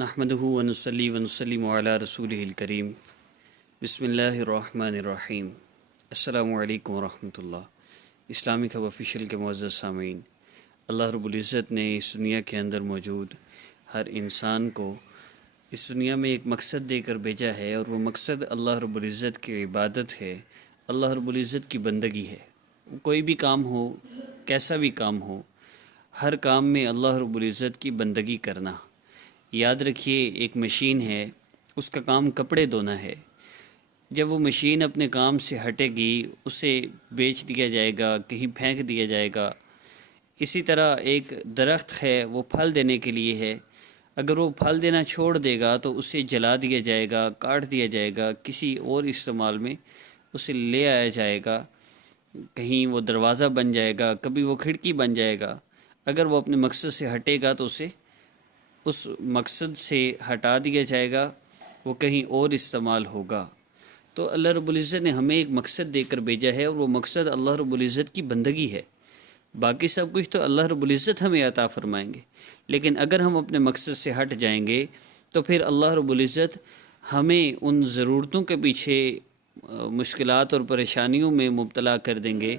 نحمدہ ونصلی ونسلم علی رسولہ الکریم بسم اللہ الرحمن الرحیم السلام علیکم ورحمۃ اللہ۔ اسلامک ہب آفیشیل کے معزز سامعین، اللہ رب العزت نے اس دنیا کے اندر موجود ہر انسان کو اس دنیا میں ایک مقصد دے کر بھیجا ہے، اور وہ مقصد اللہ رب العزت کی عبادت ہے، اللہ رب العزت کی بندگی ہے۔ کوئی بھی کام ہو، کیسا بھی کام ہو، ہر کام میں اللہ رب العزت کی بندگی کرنا۔ یاد رکھیے، ایک مشین ہے، اس کا کام کپڑے دھونا ہے۔ جب وہ مشین اپنے کام سے ہٹے گی، اسے بیچ دیا جائے گا، کہیں پھینک دیا جائے گا۔ اسی طرح ایک درخت ہے، وہ پھل دینے کے لیے ہے، اگر وہ پھل دینا چھوڑ دے گا تو اسے جلا دیا جائے گا، کاٹ دیا جائے گا، کسی اور استعمال میں اسے لے آیا جائے گا، کہیں وہ دروازہ بن جائے گا، کبھی وہ کھڑکی بن جائے گا۔ اگر وہ اپنے مقصد سے ہٹے گا تو اسے اس مقصد سے ہٹا دیا جائے گا، وہ کہیں اور استعمال ہوگا۔ تو اللہ رب العزت نے ہمیں ایک مقصد دے کر بھیجا ہے، اور وہ مقصد اللہ رب العزت کی بندگی ہے۔ باقی سب کچھ تو اللہ رب العزت ہمیں عطا فرمائیں گے، لیکن اگر ہم اپنے مقصد سے ہٹ جائیں گے تو پھر اللہ رب العزت ہمیں ان ضرورتوں کے پیچھے مشکلات اور پریشانیوں میں مبتلا کر دیں گے،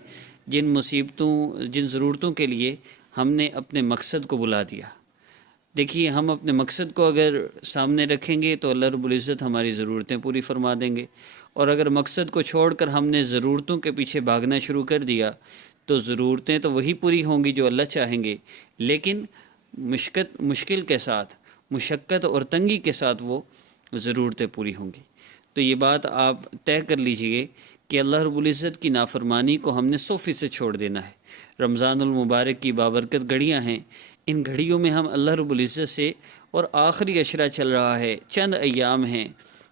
جن ضرورتوں کے لیے ہم نے اپنے مقصد کو بلا دیا۔ دیکھیے، ہم اپنے مقصد کو اگر سامنے رکھیں گے تو اللہ رب العزت ہماری ضرورتیں پوری فرما دیں گے، اور اگر مقصد کو چھوڑ کر ہم نے ضرورتوں کے پیچھے بھاگنا شروع کر دیا تو ضرورتیں تو وہی پوری ہوں گی جو اللہ چاہیں گے، لیکن مشکل کے ساتھ، مشقت اور تنگی کے ساتھ وہ ضرورتیں پوری ہوں گی۔ تو یہ بات آپ طے کر لیجئے کہ اللہ رب العزت کی نافرمانی کو ہم نے 100% چھوڑ دینا ہے۔ رمضان المبارک کی بابرکت گھڑیاں ہیں، ان گھڑیوں میں ہم اللہ رب العزت سے، اور آخری عشرہ چل رہا ہے، چند ایام ہیں،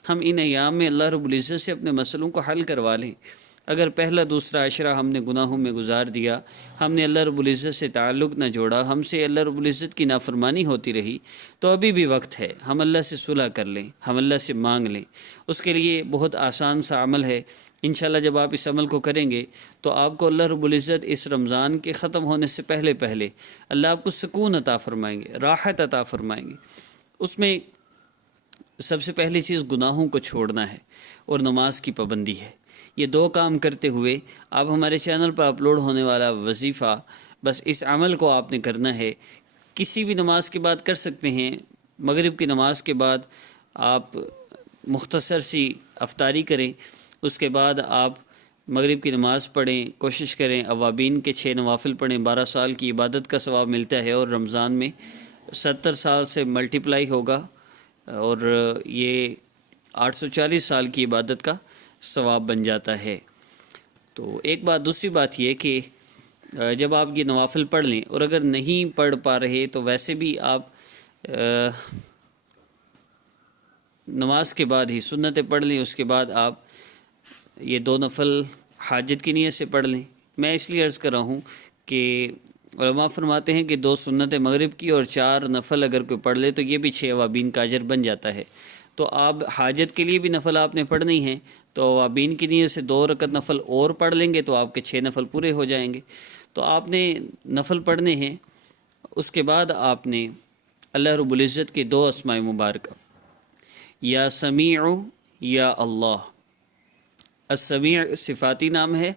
ہم ان ایام میں اللہ رب العزت سے اپنے مسئلوں کو حل کروا لیں۔ اگر پہلا دوسرا عشرہ ہم نے گناہوں میں گزار دیا، ہم نے اللہ رب العزت سے تعلق نہ جوڑا، ہم سے اللہ رب العزت کی نافرمانی ہوتی رہی، تو ابھی بھی وقت ہے، ہم اللہ سے صلح کر لیں، ہم اللہ سے مانگ لیں۔ اس کے لیے بہت آسان سا عمل ہے، انشاءاللہ جب آپ اس عمل کو کریں گے تو آپ کو اللہ رب العزت اس رمضان کے ختم ہونے سے پہلے اللہ آپ کو سکون عطا فرمائیں گے، راحت عطا فرمائیں گے۔ اس میں سب سے پہلی چیز گناہوں کو چھوڑنا ہے، اور نماز کی پابندی ہے۔ یہ دو کام کرتے ہوئے آپ ہمارے چینل پر اپلوڈ ہونے والا وظیفہ، بس اس عمل کو آپ نے کرنا ہے۔ کسی بھی نماز کے بعد کر سکتے ہیں، مغرب کی نماز کے بعد آپ مختصر سی افطاری کریں، اس کے بعد آپ مغرب کی نماز پڑھیں، کوشش کریں اوابین کے 6 نوافل پڑھیں، 12 سال کی عبادت کا ثواب ملتا ہے، اور رمضان میں 70 سال سے ملٹیپلائی ہوگا، اور یہ 840 سال کی عبادت کا ثواب بن جاتا ہے۔ تو ایک بات، دوسری بات یہ کہ جب آپ یہ نوافل پڑھ لیں، اور اگر نہیں پڑھ پا رہے تو ویسے بھی آپ نماز کے بعد ہی سنتیں پڑھ لیں، اس کے بعد آپ یہ 2 نفل حاجت کی نیت سے پڑھ لیں۔ میں اس لیے عرض کر رہا ہوں کہ علماء فرماتے ہیں کہ 2 سنت مغرب کی اور 4 نفل اگر کوئی پڑھ لے تو یہ بھی 6 اوابین کا اجر بن جاتا ہے۔ تو آپ حاجت کے لیے بھی نفل آپ نے پڑھنی ہیں، تو اوابین کی نیت سے 2 رکعت نفل اور پڑھ لیں گے تو آپ کے 6 نفل پورے ہو جائیں گے۔ تو آپ نے نفل پڑھنے ہیں، اس کے بعد آپ نے اللہ رب العزت کے 2 اسماء مبارکہ، یا سمیع یا اللہ۔ السمیع صفاتی نام ہے،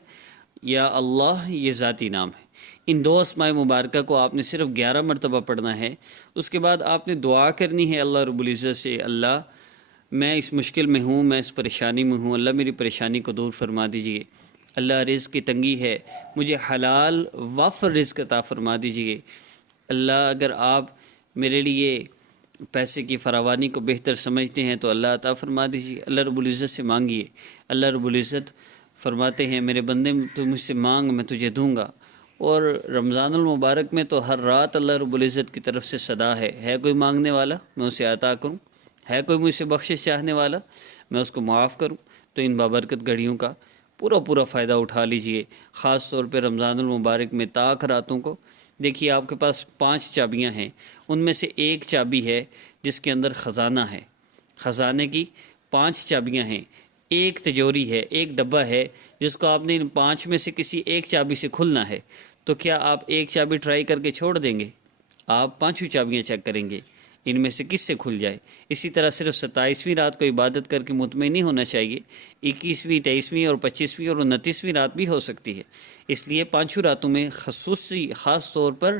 یا اللہ یہ ذاتی نام ہے۔ ان 2 اسماء مبارکہ کو آپ نے صرف 11 مرتبہ پڑھنا ہے۔ اس کے بعد آپ نے دعا کرنی ہے اللہ رب العزت سے، اللہ میں اس مشکل میں ہوں، میں اس پریشانی میں ہوں، اللہ میری پریشانی کو دور فرما دیجئے۔ اللہ رزق کی تنگی ہے، مجھے حلال وافر رزق عطا فرما دیجئے۔ اللہ اگر آپ میرے لیے پیسے کی فراوانی کو بہتر سمجھتے ہیں تو اللہ عطا فرما دیجیے۔ اللہ رب العزت سے مانگیے۔ اللہ رب العزت فرماتے ہیں، میرے بندے تو مجھ سے مانگ، میں تجھے دوں گا۔ اور رمضان المبارک میں تو ہر رات اللہ رب العزت کی طرف سے صدا ہے کوئی مانگنے والا میں اسے عطا کروں، ہے کوئی مجھ سے بخشش چاہنے والا میں اس کو معاف کروں۔ تو ان بابرکت گھڑیوں کا پورا فائدہ اٹھا لیجئے، خاص طور پہ رمضان المبارک میں طاق راتوں کو۔ دیکھیے، آپ کے پاس 5 چابیاں ہیں، ان میں سے ایک چابی ہے جس کے اندر خزانہ ہے، خزانے کی 5 چابیاں ہیں، ایک تجوری ہے، ایک ڈبہ ہے جس کو آپ نے ان 5 میں سے کسی ایک چابی سے کھلنا ہے۔ تو کیا آپ ایک چابی ٹرائی کر کے چھوڑ دیں گے؟ آپ 5 چابیاں چیک کریں گے، ان میں سے کس سے کھل جائے۔ اسی طرح صرف 27ویں رات کو عبادت کر کے مطمئن نہیں ہونا چاہیے، 21ویں، 23ویں اور 25ویں اور 29ویں رات بھی ہو سکتی ہے۔ اس لیے پانچوں راتوں میں خاص طور پر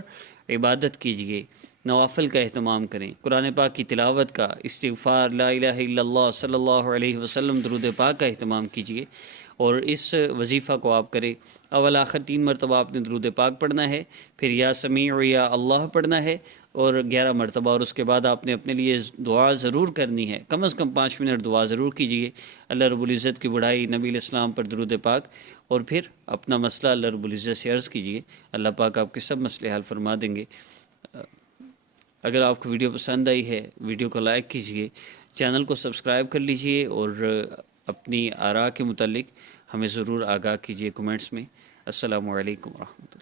عبادت کیجیے، نوافل کا اہتمام کریں، قرآن پاک کی تلاوت کا، استغفار، لا الہ الا اللہ، صلی اللہ علیہ وسلم، درود پاک کا اہتمام کیجیے۔ اور اس وظیفہ کو آپ کریں، اول آخر 3 مرتبہ آپ نے درود پاک پڑھنا ہے، پھر یا سمیع یا اللہ پڑھنا ہے اور 11 مرتبہ، اور اس کے بعد آپ نے اپنے لیے دعا ضرور کرنی ہے، کم از کم 5 منٹ دعا ضرور کیجیے، اللہ رب العزت کی بڑائی، نبی علیہ السلام پر درود پاک، اور پھر اپنا مسئلہ اللہ رب العزت سے عرض کیجیے، اللہ پاک آپ کے سب مسئلے حل فرما دیں گے۔ اگر آپ کو ویڈیو پسند آئی ہے، ویڈیو کو لائک کیجیے، چینل کو سبسکرائب کر لیجیے، اور اپنی آراء کے متعلق ہمیں ضرور آگاہ کیجیے کمنٹس میں۔ السلام علیکم ورحمۃ اللہ۔